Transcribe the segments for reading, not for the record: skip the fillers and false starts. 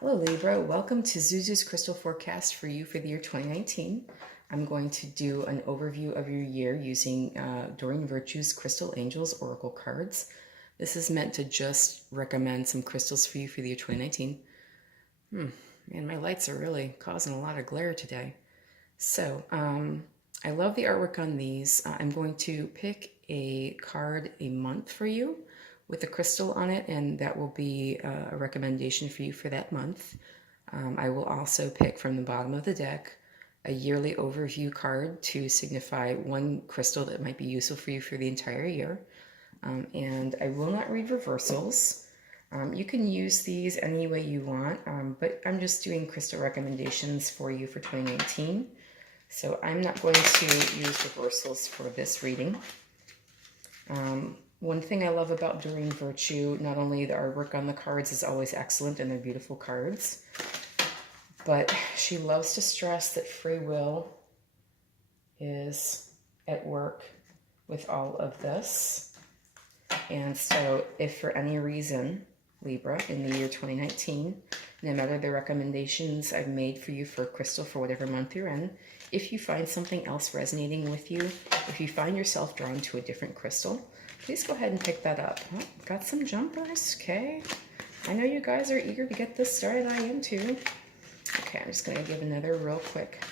Hello Libra, welcome to Zuzu's Crystal Forecast for you for the year 2019. I'm going to do an overview of your year using Doreen Virtue's Crystal Angels Oracle cards. This is meant to just recommend some crystals for you for the year 2019. Man, my lights are really causing a lot of glare today. So, I love the artwork on these. I'm going to pick a card a month for you with a crystal on it, and that will be a recommendation for you for that month. I will also pick from the bottom of the deck a yearly overview card to signify one crystal that might be useful for you for the entire year. And I will not read reversals. You can use these any way you want, but I'm just doing crystal recommendations for you for 2019. So I'm not going to use reversals for this reading. One thing I love about Doreen Virtue, not only the artwork on the cards is always excellent and they're beautiful cards, but she loves to stress that free will is at work with all of this. And so if for any reason, Libra, in the year 2019, no matter the recommendations I've made for you for crystal for whatever month you're in, if you find something else resonating with you, if you find yourself drawn to a different crystal, please go ahead and pick that up. Oh, got some jumpers, okay. I know you guys are eager to get this started. I am too. Okay, I'm just going to give another real quick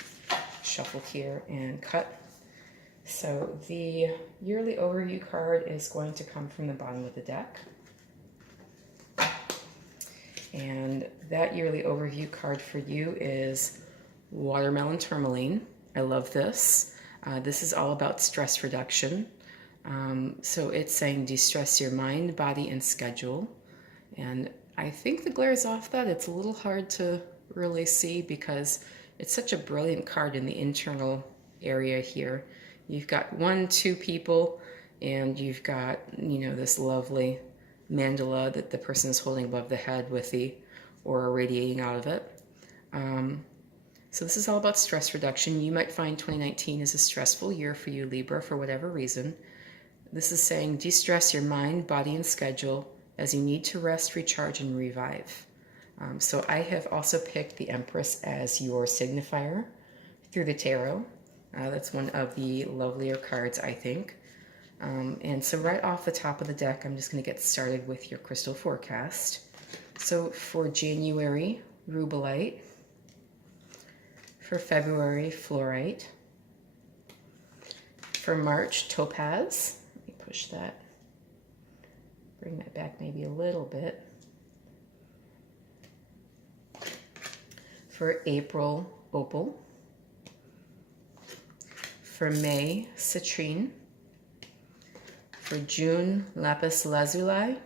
shuffle here and cut. So the yearly overview card is going to come from the bottom of the deck. And that yearly overview card for you is Watermelon Tourmaline. I love this. This is all about stress reduction. So it's saying de-stress your mind, body, and schedule. And I think the glare is off that. It's a little hard to really see because it's such a brilliant card in the internal area here. You've got 1, 2 people, and you've got, this lovely mandala that the person is holding above the head with the aura radiating out of it. So this is all about stress reduction. You might find 2019 is a stressful year for you, Libra, for whatever reason. This is saying de-stress your mind, body, and schedule as you need to rest, recharge, and revive. So I have also picked the Empress as your signifier through the tarot. That's one of the lovelier cards, I think. And so right off the top of the deck, I'm just going to get started with your crystal forecast. So for January, rubellite. For February, fluorite. For March, topaz. Let me push that. Bring that back maybe a little bit. For April, opal. For May, citrine. For June, lapis lazuli.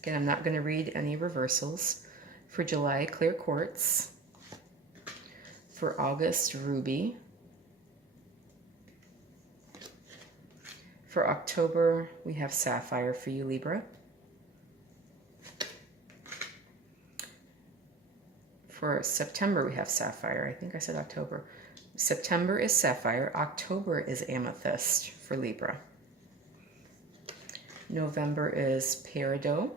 Again, I'm not going to read any reversals. For July, clear quartz. For August, ruby. For October, we have sapphire for you, Libra. For September, we have sapphire. I think I said October. September is sapphire. October is amethyst for Libra. November is peridot.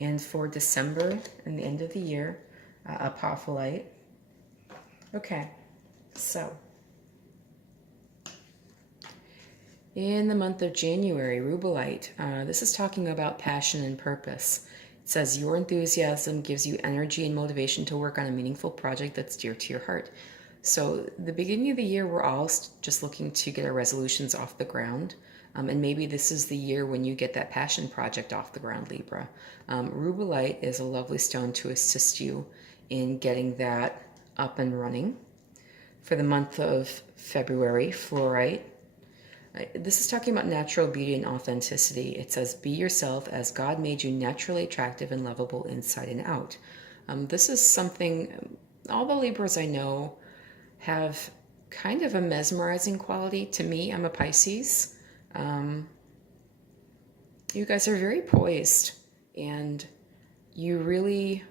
And for December and the end of the year, apophyllite. Okay, so in the month of January, rubellite. This is talking about passion and purpose. It says your enthusiasm gives you energy and motivation to work on a meaningful project that's dear to your heart. So the beginning of the year, we're all just looking to get our resolutions off the ground. And maybe this is the year when you get that passion project off the ground, Libra. Rubellite is a lovely stone to assist you in getting that up and running. For the month of February, fluorite. This is talking about natural beauty and authenticity. It says, be yourself as God made you naturally attractive and lovable inside and out. This is something, all the Libras I know have kind of a mesmerizing quality. To me, I'm a Pisces. You guys are very poised and you really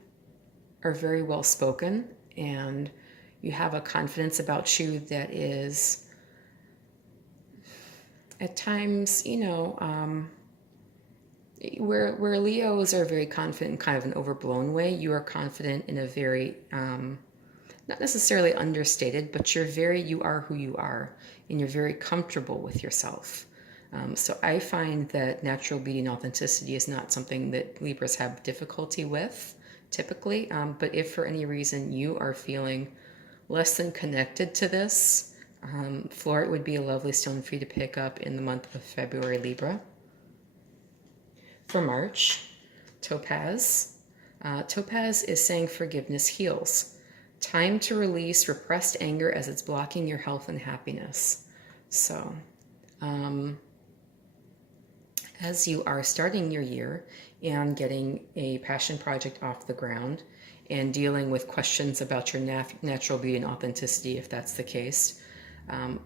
are very well spoken and you have a confidence about you that is at times, Where Leos are very confident in kind of an overblown way, you are confident in a very not necessarily understated, but you are who you are, and you're very comfortable with yourself. So I find that natural beauty and authenticity is not something that Libras have difficulty with typically. But if for any reason you are feeling less than connected to this, fluorite would be a lovely stone for you to pick up in the month of February, Libra. For March, topaz. Topaz is saying forgiveness heals. Time to release repressed anger as it's blocking your health and happiness. So, as you are starting your year and getting a passion project off the ground and dealing with questions about your natural beauty and authenticity, if that's the case,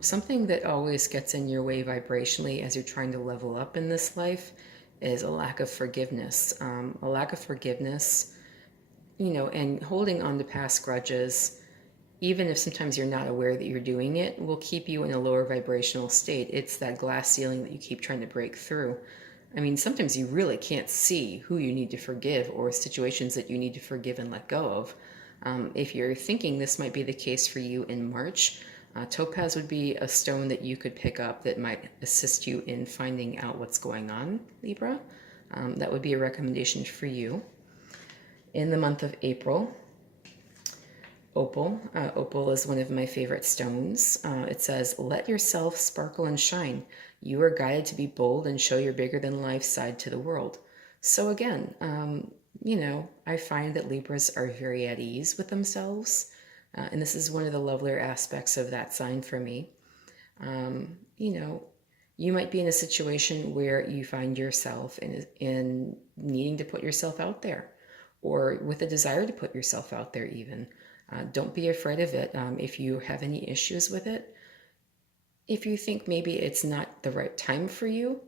something that always gets in your way vibrationally as you're trying to level up in this life is a lack of forgiveness. A lack of forgiveness, and holding on to past grudges, even if sometimes you're not aware that you're doing it, will keep you in a lower vibrational state. It's that glass ceiling that you keep trying to break through. I mean, sometimes you really can't see who you need to forgive or situations that you need to forgive and let go of. If you're thinking this might be the case for you in March, topaz would be a stone that you could pick up that might assist you in finding out what's going on, Libra. That would be a recommendation for you. In the month of April, opal. Opal is one of my favorite stones. It says, let yourself sparkle and shine. You are guided to be bold and show your bigger than life side to the world. So again, I find that Libras are very at ease with themselves. And this is one of the lovelier aspects of that sign for me. You might be in a situation where you find yourself in needing to put yourself out there, or with a desire to put yourself out there even. Don't be afraid of it. If you have any issues with it, if you think maybe it's not the right time for you,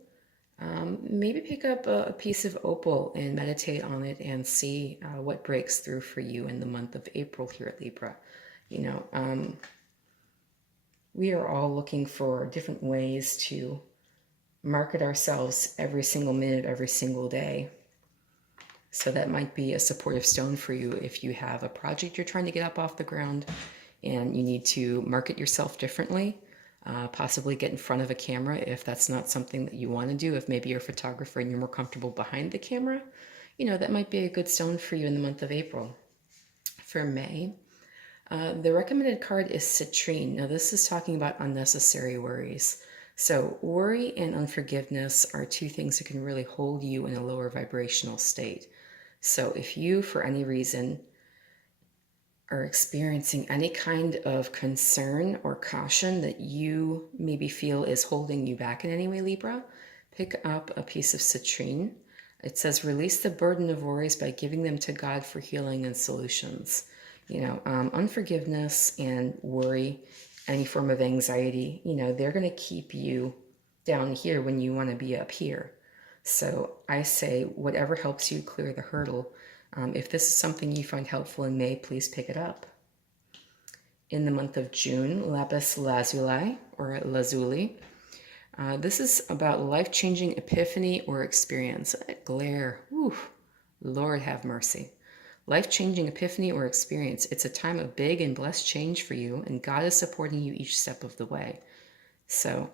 maybe pick up a piece of opal and meditate on it and see what breaks through for you in the month of April here at Libra. We are all looking for different ways to market ourselves every single minute, every single day. So that might be a supportive stone for you if you have a project you're trying to get up off the ground and you need to market yourself differently, possibly get in front of a camera if that's not something that you want to do. If maybe you're a photographer and you're more comfortable behind the camera, that might be a good stone for you in the month of April. For May, the recommended card is citrine. Now this is talking about unnecessary worries. So worry and unforgiveness are two things that can really hold you in a lower vibrational state. So if you, for any reason, are experiencing any kind of concern or caution that you maybe feel is holding you back in any way, Libra, pick up a piece of citrine. It says, release the burden of worries by giving them to God for healing and solutions. Unforgiveness and worry, any form of anxiety, they're going to keep you down here when you want to be up here. So I say, whatever helps you clear the hurdle. If this is something you find helpful in May, please pick it up. In the month of June, lapis lazuli, or lazuli. This is about life-changing epiphany or experience. Glare, oof, Lord have mercy. Life-changing epiphany or experience. It's a time of big and blessed change for you, and God is supporting you each step of the way. So,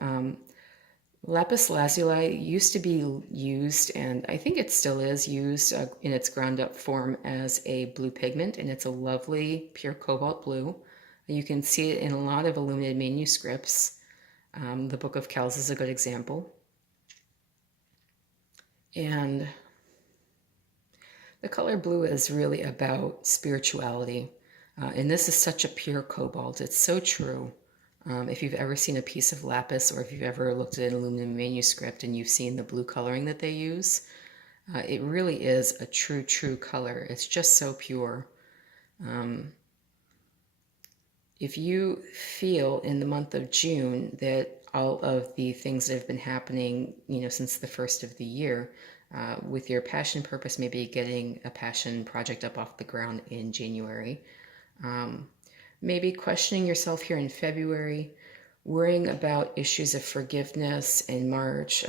lapis lazuli used to be used, and I think it still is used in its ground up form as a blue pigment, and it's a lovely pure cobalt blue. You can see it in a lot of illuminated manuscripts. The Book of Kells is a good example. And the color blue is really about spirituality. And this is such a pure cobalt. It's so true. If you've ever seen a piece of lapis, or if you've ever looked at an aluminum manuscript and you've seen the blue coloring that they use, it really is a true color. It's just so pure. If you feel in the month of June that all of the things that have been happening, since the first of the year, with your passion purpose, maybe getting a passion project up off the ground in January, maybe questioning yourself here in February, worrying about issues of forgiveness in March,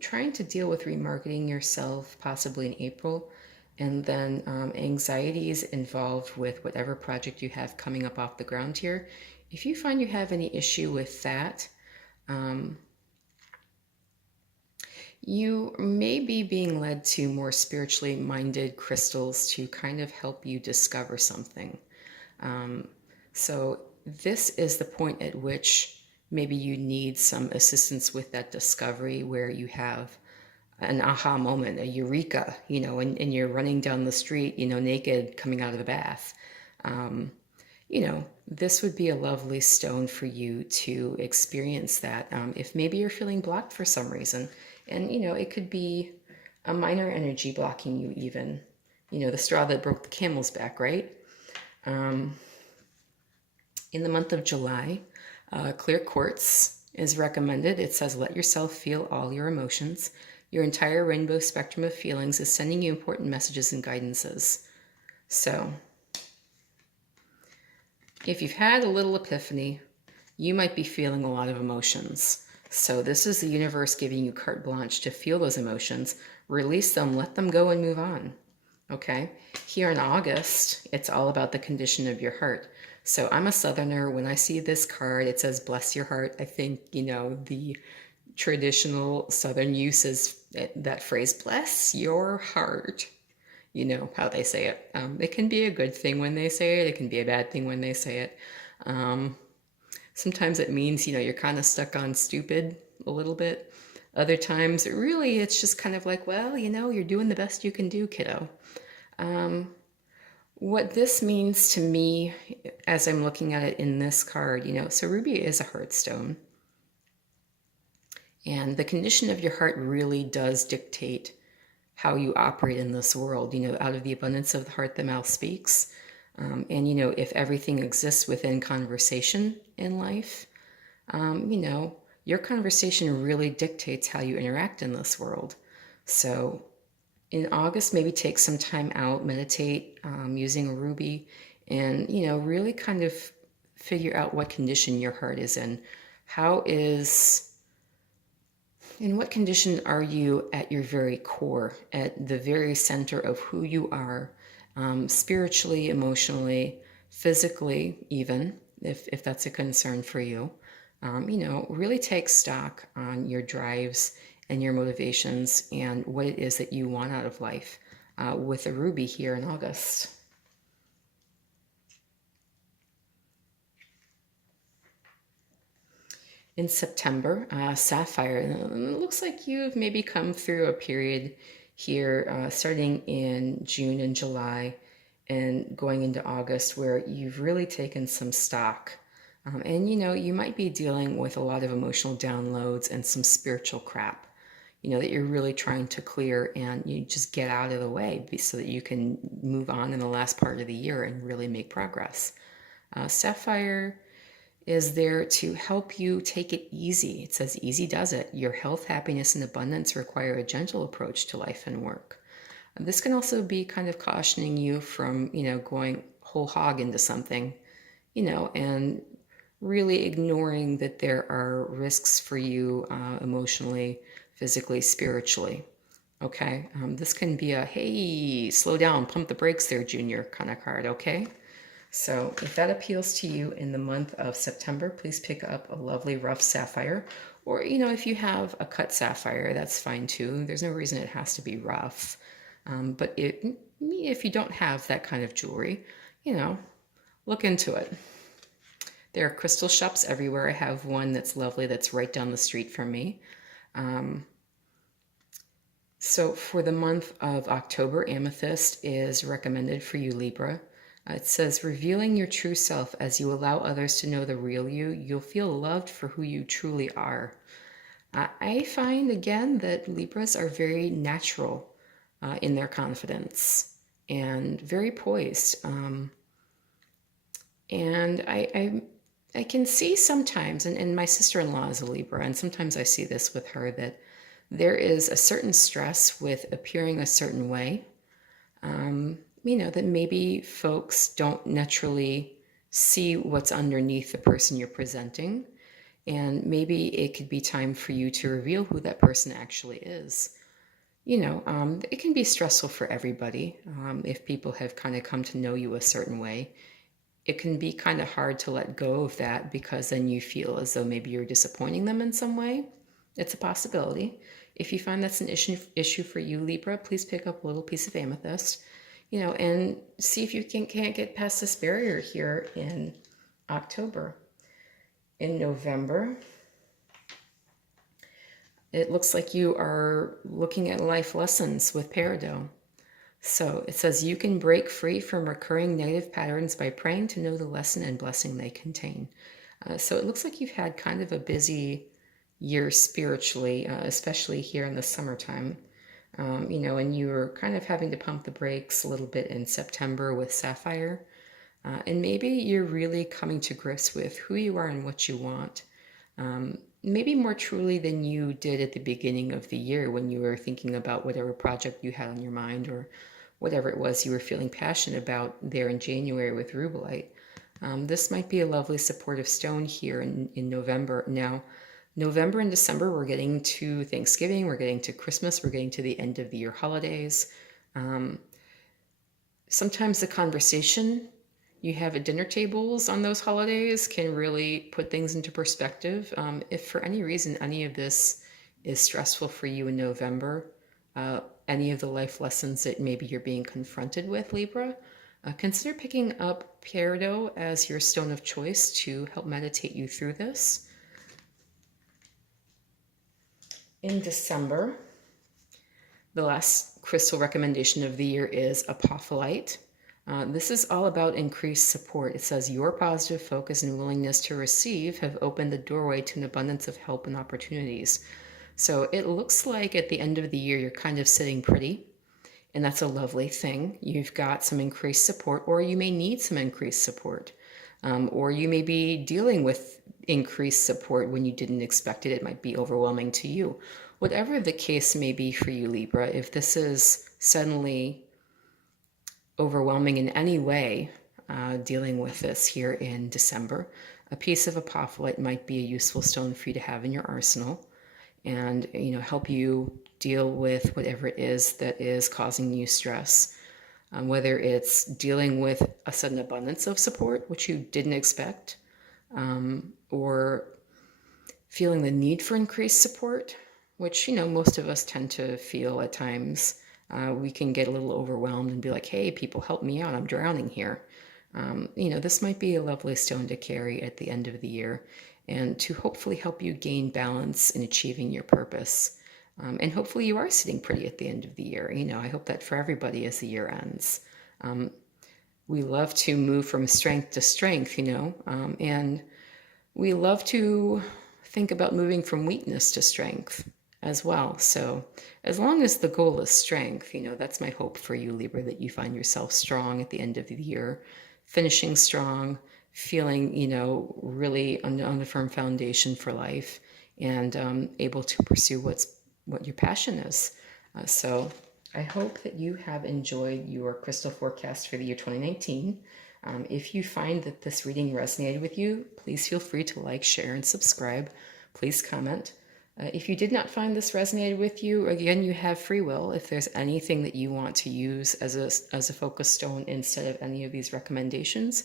trying to deal with remarketing yourself possibly in April, and then anxieties involved with whatever project you have coming up off the ground here. If you find you have any issue with that, you may be being led to more spiritually minded crystals to kind of help you discover something. So this is the point at which maybe you need some assistance with that discovery, where you have an aha moment, a eureka, and you're running down the street, naked, coming out of the bath. This would be a lovely stone for you to experience that. If maybe you're feeling blocked for some reason, and, it could be a minor energy blocking you even, the straw that broke the camel's back, right? In the month of July, clear quartz is recommended. It says, let yourself feel all your emotions. Your entire rainbow spectrum of feelings is sending you important messages and guidances. So, if you've had a little epiphany, you might be feeling a lot of emotions. So this is the universe giving you carte blanche to feel those emotions, release them, let them go, and move on. Okay? Here in August, it's all about the condition of your heart. So I'm a Southerner. When I see this card, it says, bless your heart. I think, the traditional Southern use is that phrase, bless your heart. You know how they say it. It can be a good thing when they say it. It can be a bad thing when they say it. Sometimes it means, you're kind of stuck on stupid a little bit. Other times, it's just kind of like, well, you're doing the best you can do, kiddo. What this means to me, as I'm looking at it in this card, so ruby is a heart stone. And the condition of your heart really does dictate how you operate in this world. Out of the abundance of the heart, the mouth speaks. And, if everything exists within conversation in life, your conversation really dictates how you interact in this world. So in August, maybe take some time out, meditate using a ruby, and, really kind of figure out what condition your heart is in. In what condition are you at your very core, at the very center of who you are? Spiritually, emotionally, physically, even, if that's a concern for you. Really take stock on your drives and your motivations and what it is that you want out of life with a ruby here in August. In September, sapphire. It looks like you've maybe come through a period here starting in June and July and going into August where you've really taken some stock. And you might be dealing with a lot of emotional downloads and some spiritual crap, that you're really trying to clear, and you just get out of the way so that you can move on in the last part of the year and really make progress. Sapphire is there to help you take it easy. It says, easy does it. Your health, happiness, and abundance require a gentle approach to life and work. This can also be kind of cautioning you from, going whole hog into something, and really ignoring that there are risks for you emotionally, physically, spiritually. Okay? This can be a, hey, slow down, pump the brakes there, Junior kind of card, okay? So if that appeals to you in the month of September, please pick up a lovely rough sapphire. Or, if you have a cut sapphire, that's fine too. There's no reason it has to be rough. But if you don't have that kind of jewelry, look into it. There are crystal shops everywhere. I have one that's lovely that's right down the street from me. So for the month of October, amethyst is recommended for you, Libra. It says, revealing your true self as you allow others to know the real you, you'll feel loved for who you truly are. I find, again, that Libras are very natural in their confidence and very poised. And I can see sometimes, and my sister-in-law is a Libra, and sometimes I see this with her, that there is a certain stress with appearing a certain way. That maybe folks don't naturally see what's underneath the person you're presenting. And maybe it could be time for you to reveal who that person actually is. It can be stressful for everybody if people have kind of come to know you a certain way. It can be kind of hard to let go of that because then you feel as though maybe you're disappointing them in some way. It's a possibility. If you find that's an issue for you, Libra, please pick up a little piece of amethyst, and see if you can't get past this barrier here in October. In November, it looks like you are looking at life lessons with Peridot. So it says you can break free from recurring negative patterns by praying to know the lesson and blessing they contain. So it looks like you've had kind of a busy year spiritually, especially here in the summertime. And you were kind of having to pump the brakes a little bit in September with Sapphire. And maybe you're really coming to grips with who you are and what you want. Maybe more truly than you did at the beginning of the year when you were thinking about whatever project you had on your mind or whatever it was you were feeling passionate about there in January with rubellite. This might be a lovely supportive stone here in November. Now, November and December, we're getting to Thanksgiving, we're getting to Christmas, we're getting to the end of the year holidays. Sometimes the conversation you have at dinner tables on those holidays can really put things into perspective. If for any reason any of this is stressful for you in November, any of the life lessons that maybe you're being confronted with, Libra, consider picking up Peridot as your stone of choice to help meditate you through this. In December, the last crystal recommendation of the year is apophyllite. This is all about increased support. It says your positive focus and willingness to receive have opened the doorway to an abundance of help and opportunities. So it looks like at the end of the year, you're kind of sitting pretty, and that's a lovely thing. You've got some increased support, or you may need some increased support, or you may be dealing with increased support when you didn't expect it. It might be overwhelming to you. Whatever the case may be for you, Libra, if this is suddenly overwhelming in any way, dealing with this here in December, a piece of apophyllite might be a useful stone for you to have in your arsenal and help you deal with whatever it is that is causing you stress, whether it's dealing with a sudden abundance of support, which you didn't expect, or feeling the need for increased support, which most of us tend to feel at times. We can get a little overwhelmed and be like, hey, people, help me out, I'm drowning here. This might be a lovely stone to carry at the end of the year and to hopefully help you gain balance in achieving your purpose. And hopefully you are sitting pretty at the end of the year. I hope that for everybody as the year ends. We love to move from strength to strength, and we love to think about moving from weakness to strength as well. So as long as the goal is strength, that's my hope for you, Libra, that you find yourself strong at the end of the year, finishing strong, feeling, really on the firm foundation for life and able to pursue what your passion is. So I hope that you have enjoyed your crystal forecast for the year 2019. If you find that this reading resonated with you, please feel free to like, share, and subscribe. Please comment. If you did not find this resonated with you, again, you have free will. If there's anything that you want to use as a focus stone instead of any of these recommendations,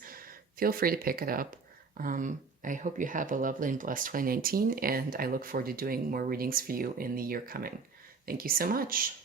feel free to pick it up. I hope you have a lovely and blessed 2019, and I look forward to doing more readings for you in the year coming. Thank you so much.